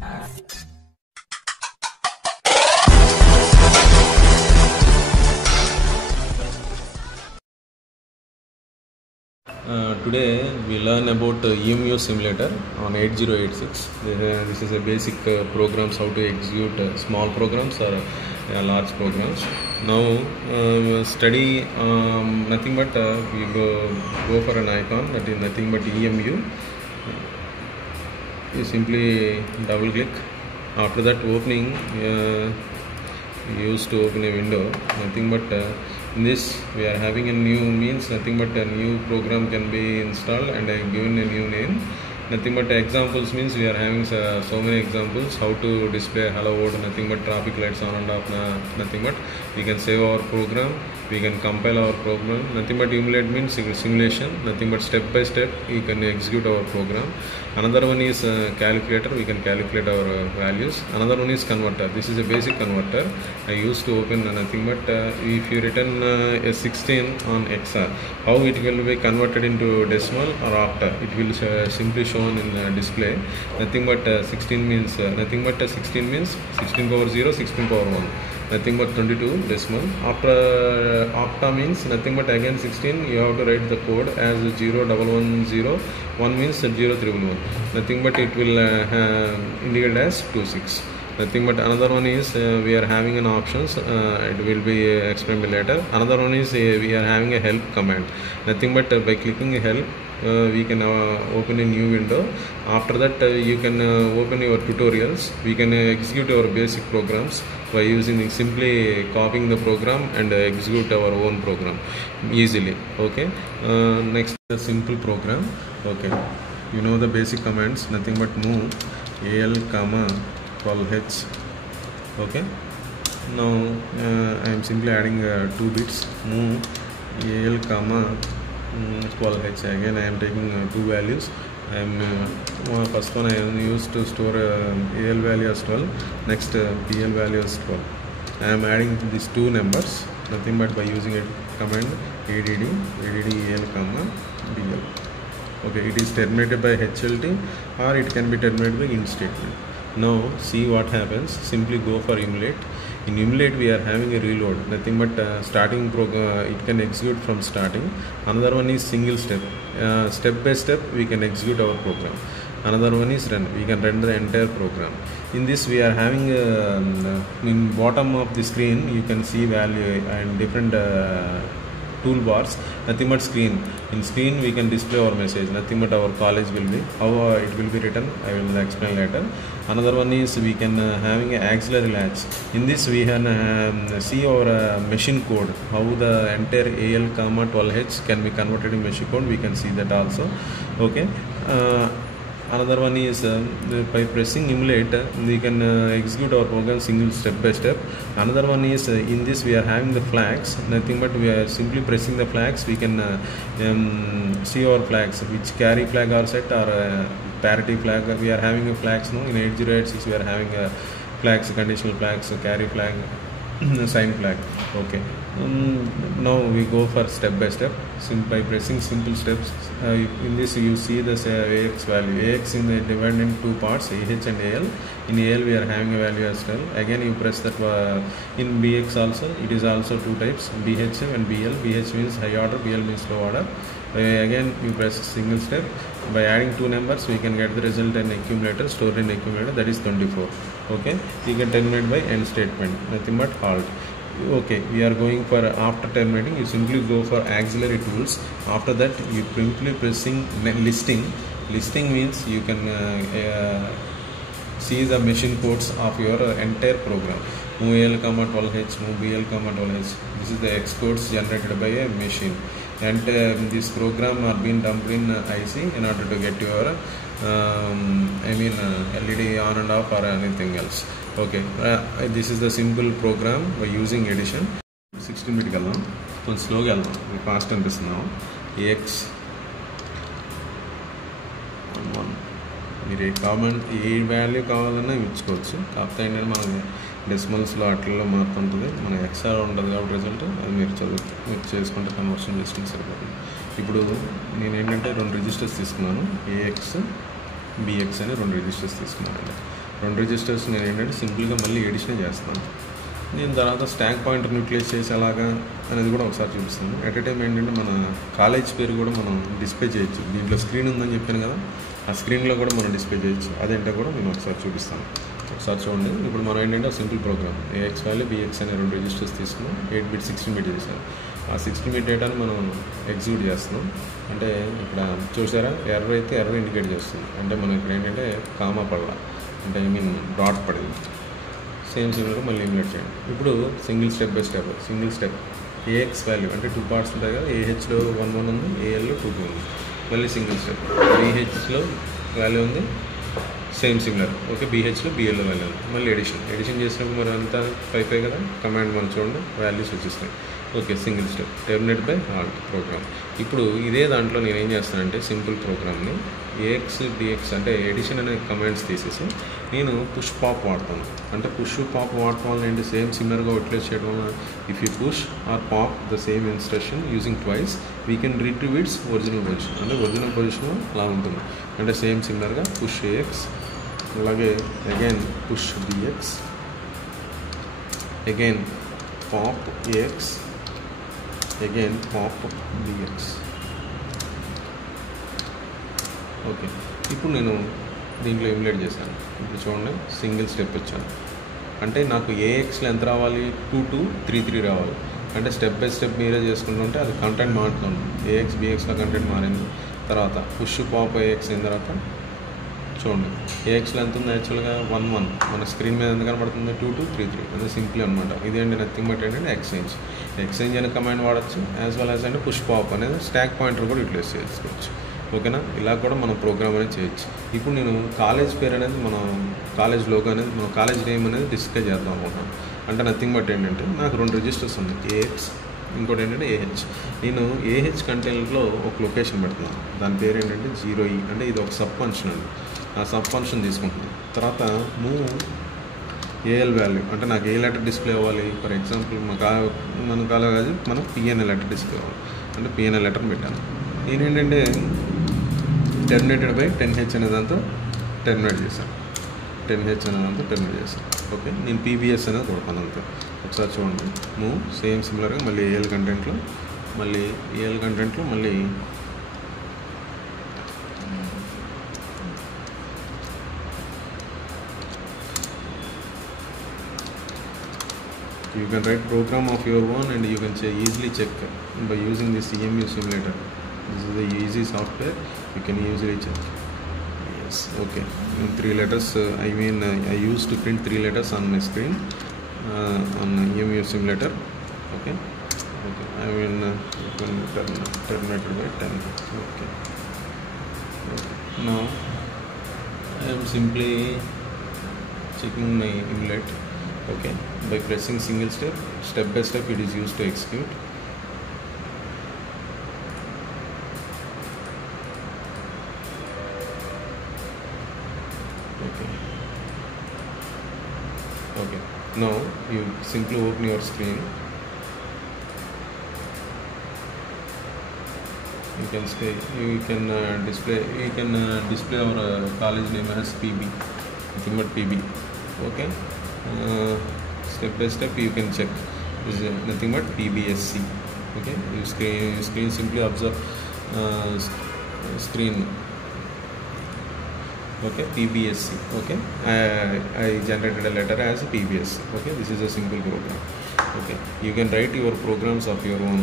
Today we learn about EMU simulator on 8086. This is a basic programs how to execute small programs or large programs. Now we study nothing but we go for an icon that is nothing but EMU. You simply double click. After that opening, we used to open a window. Nothing but in this we are having a new means nothing but a new program can be installed and I given a new name. Nothing but examples means we are having so many examples how to display hello world, nothing but traffic lights on and off, nothing but we can save our program, we can compile our program. Nothing but emulate means simulation, nothing but step by step you can execute our program. Another one is calculator, we can calculate our values. Another one is converter. This is a basic converter. I used to open nothing but if you written a 16 on XR, how it will be converted into decimal or octa, it will simply shown in display. Nothing but 16 means nothing but 16 means 16 power 0, 16 power 1. Nothing but 22 decimal. After octa means nothing but again 16 you have to write the code as 0110, 1 means 0311. Nothing but it will indicate as 26. Nothing but another one is we are having an options, it will be explained later. Another one is we are having a help command. Nothing but by clicking help we can open a new window. After that you can open your tutorials. We can execute our basic programs by using simply copying the program and execute our own program easily. Okay, next the simple program. Okay, you know the basic commands, nothing but move al comma 12h. okay, now I am simply adding 2 bits, move al comma 12h. again I am taking 2 values. I am first one I am used to store al value as 12, next pl value as 12. I am adding these 2 numbers nothing but by using a command add al comma bl. okay, it is terminated by HLT or it can be terminated by int statement. Now see what happens. Simply go for emulate. In emulate we are having a reload, nothing but starting program, it can execute from starting. Another one is single step, step by step we can execute our program. Another one is run, we can run the entire program. In this we are having in bottom of the screen you can see value and different toolbars. Nothing but screen. In screen we can display our message. Nothing but our college will be how it will be written. I will explain later. Another one is we can having an auxiliary latch. In this we can see our machine code. How the entire AL comma 12H can be converted in machine code. We can see that also. Okay. Another one is by pressing emulate we can execute our program single step by step. Another one is in this we are having the flags. Nothing but we are simply pressing the flags. We can see our flags which carry flag are set or parity flag. We are having a flags now in 8086 we are having flags, conditional flags, carry flag, sign flag. Okay, now we go for step by step by pressing simple steps. In this you see the AX value. AX in the divided in 2 parts, AH and AL. In AL we are having a value as well. Again you press that in BX also it is also 2 types, BH and BL. BH means high order, BL means low order. Again you press single step. By adding 2 numbers we can get the result in accumulator, stored in accumulator, that is 24. Okay, you can terminate by end statement, nothing but halt. Okay, we are going for after terminating you simply go for auxiliary tools. After that you simply pressing listing. Listing means you can see the machine codes of your entire program. Move al comma 12h, move bl comma 12h. This is the X codes generated by a machine, and this program are being dumped in IC in order to get your LED on and off or anything else. Okay, this is the simple program by using addition. 16-bit వెళ్దాం, కొంచెం స్లోగా వెళ్దాం, ఫాస్ట్ అనిపిస్తున్నాం. AX 1 మీరు ఏ వాల్యూ కావాలన్నా ఇచ్చుకోవచ్చు. కాకపోతే ఏంటంటే మనకి డెసిమల్స్లో అట్లలో మాత్రం ఉంటుంది, మన ఎక్స్ఆర్ ఉంటుంది కాబట్టి రిజల్ట్ అది మీరు చేసుకుంటే కన్వర్షన్ చేసుకుంటే సరిపోతుంది. ఇప్పుడు నేను ఏంటంటే 2 రిజిస్టర్స్ తీసుకున్నాను, AX BX అని 2 రిజిస్టర్స్ తీసుకున్నాను. 2 రిజిస్టర్స్ నేను ఏంటంటే సింపుల్గా మళ్ళీ ఎడిషన్ చేస్తాను. నేను తర్వాత స్టాక్ పాయింటర్ని యూటిలైజ్ చేసి ఎలాగా అనేది కూడా ఒకసారి చూపిస్తాను. ఎట్ ఏ టైం ఏంటంటే మన కాలేజ్ పేరు కూడా మనం డిస్ప్లే చేయొచ్చు. దీంట్లో స్క్రీన్ ఉందని చెప్పాను కదా, ఆ స్క్రీన్లో కూడా మనం డిస్ప్లే చేయొచ్చు. అదేంటో కూడా నేను ఒకసారి చూపిస్తాను. ఒకసారి చూడండి. ఇప్పుడు మనం ఏంటంటే simple program AX value BX అనే 2 రిజిస్టర్స్ తీసుకున్నాం. 8 బిట్ 16 బిట్ చేశాను. ఆ 16 బిట్ డేటాను మనం ఎగ్జిక్యూట్ చేస్తున్నాం. అంటే ఇక్కడ చూసారా, ఎర్రర్ అయితే ఎర్రర్ ఇండికేట్ చేస్తుంది. అంటే మనం ఇక్కడ ఏంటంటే కామా పడలా, అంటే డాట్ పడింది. సేమ్ సిమిలర్గా మళ్ళీ ఇమిలేట్ చేయండి. ఇప్పుడు single step by step. Single step AX value అంటే 2 పార్ట్స్ ఉంటాయి కదా, ఏహెచ్లో 1 1 ఉంది, ఏఎల్లో 2 2 ఉంది. మళ్ళీ సింగిల్ స్టెప్ బీహెచ్లో వాల్యూ ఉంది, సేమ్ సిమిలర్. ఓకే, బీహెచ్లో బిఎల్లో వాల్యూ ఉంది. మళ్ళీ ఎడిషన్ చేసినప్పుడు మరి అంతా 5 5 కదా, కమాండ్ మనం చూడండి వాల్యూస్ వచ్చేస్తాయి. Okay, single step terminate by halt program. ఇప్పుడు ఇదే దాంట్లో నేను ఏం చేస్తానంటే సింపుల్ ప్రోగ్రామ్ని ఏఎక్స్ డిఎక్స్ అంటే ఎడిషన్ అనే కమాండ్స్ తీసేసి నేను పుష్ పాప్ వాడతాను. అంటే పుష్ పాప్ వాడటం వల్ల ఏంటి, సేమ్ సిమిలర్గా యూటిలైజ్ చేయడం వల్ల if you push or pop the same instruction using twice we can retrieve its original position. అంటే ఒరిజినల్ పొజిషన్ అలా ఉంటుంది. అంటే సేమ్ సిమిలర్గా పుష్ ఏఎక్స్, అలాగే again push DX, again pop AX, again pop DX. Okay, ఇప్పుడు నేను దీంట్లో ఇమిలేట్ చేశాను. ఇప్పుడు చూడండి, సింగిల్ స్టెప్ వచ్చాను. అంటే నాకు ఏఎక్స్లో ఎంత రావాలి, 2 2 3 3 రావాలి. అంటే స్టెప్ బై స్టెప్ మీరే చేసుకుంటుంటే అది కంటెంట్ మారుతుంది. ఏఎక్స్ బిఎక్స్లో కంటెంట్ మారింది. తర్వాత పుష్ పాప్ ఏఎక్స్ అయిన తర్వాత చూడండి, ఏఎక్స్లో ఎంత ఉంది యాక్చువల్గా 1 1. మన స్క్రీన్ మీద ఎంత కనబడుతుంది 2 2 3 3. అది సింపుల్ అనమాట. ఇదేంటి నథింగ్ బట్ ఏంటంటే ఎక్స్చేంజ్ అనే కమాండ్ వాడచ్చు. యాజ్ వెల్ యాజ్ అంటే పుష్ పాప్ అనేది స్టాక్ పాయింటర్ కూడా యూటిలైజ్ చేసుకోవచ్చు. ఓకేనా, ఇలా కూడా మనం ప్రోగ్రామ్ అనేది చేయొచ్చు. ఇప్పుడు నేను కాలేజ్ పేరు అనేది మనం కాలేజ్ లోగో అనేది మనం కాలేజ్ నేమ్ అనేది డిస్ప్లే చేద్దాం అనుకుంటున్నాను. అంటే నథింగ్ బట్ ఏంటంటే నాకు 2 రిజిస్టర్స్ ఉన్నాయి, ఏఎక్స్, ఇంకోటి ఏంటంటే ఏహెచ్. నేను ఏహెచ్ కంటెంట్లో ఒక లొకేషన్ పెడుతున్నాను. దాని పేరు ఏంటంటే 0E. అంటే ఇది ఒక సబ్ ఫంక్షన్ అండి. ఆ సబ్ ఫంక్షన్ తీసుకుంటుంది. తర్వాత మూవ్ ఏఎల్ వాల్యూ అంటే నాకు ఏ లెటర్ డిస్ప్లే అవ్వాలి. ఫర్ ఎగ్జాంపుల్ మన కాలేజ్ మనం పిఎన్ఏ లెటర్ డిస్ప్లే అవ్వాలి. అంటే పిఎన్ఏ లెటర్ పెట్టాను. నేనేంటంటే టెర్మినేటెడ్ బై 10H అనే దాంతో టెర్మినేట్ చేశాను. 10H అనే దాంతో టెర్మినేట్ చేశాను. ఓకే, నేను పీబీఎస్ అనేది కొడతాను అంతే. ఒకసారి చూడండి, మూవ్ సేమ్ సిమిలర్గా మళ్ళీ ఏఎల్ కంటెంట్లో మళ్ళీ you can write program of your own and you can easily check by using this EMU simulator. This is the easy software, you can easily check. Yes, okay, 3 letters I used to print 3 letters on my screen on EMU simulator. Okay, terminated by 10. Okay, now I am simply checking my inlet. Okay, by pressing single step by step it is used to execute. Okay, now you simply open your screen. You can display our college name as PB, nothing but PB. Okay, step by step you can check. This is nothing but PBSC. Okay, you screen simply observe screen. Okay, PBSC. Okay, I generated a letter as PBSC. Okay, this is a simple program. Okay, you can write your programs of your own.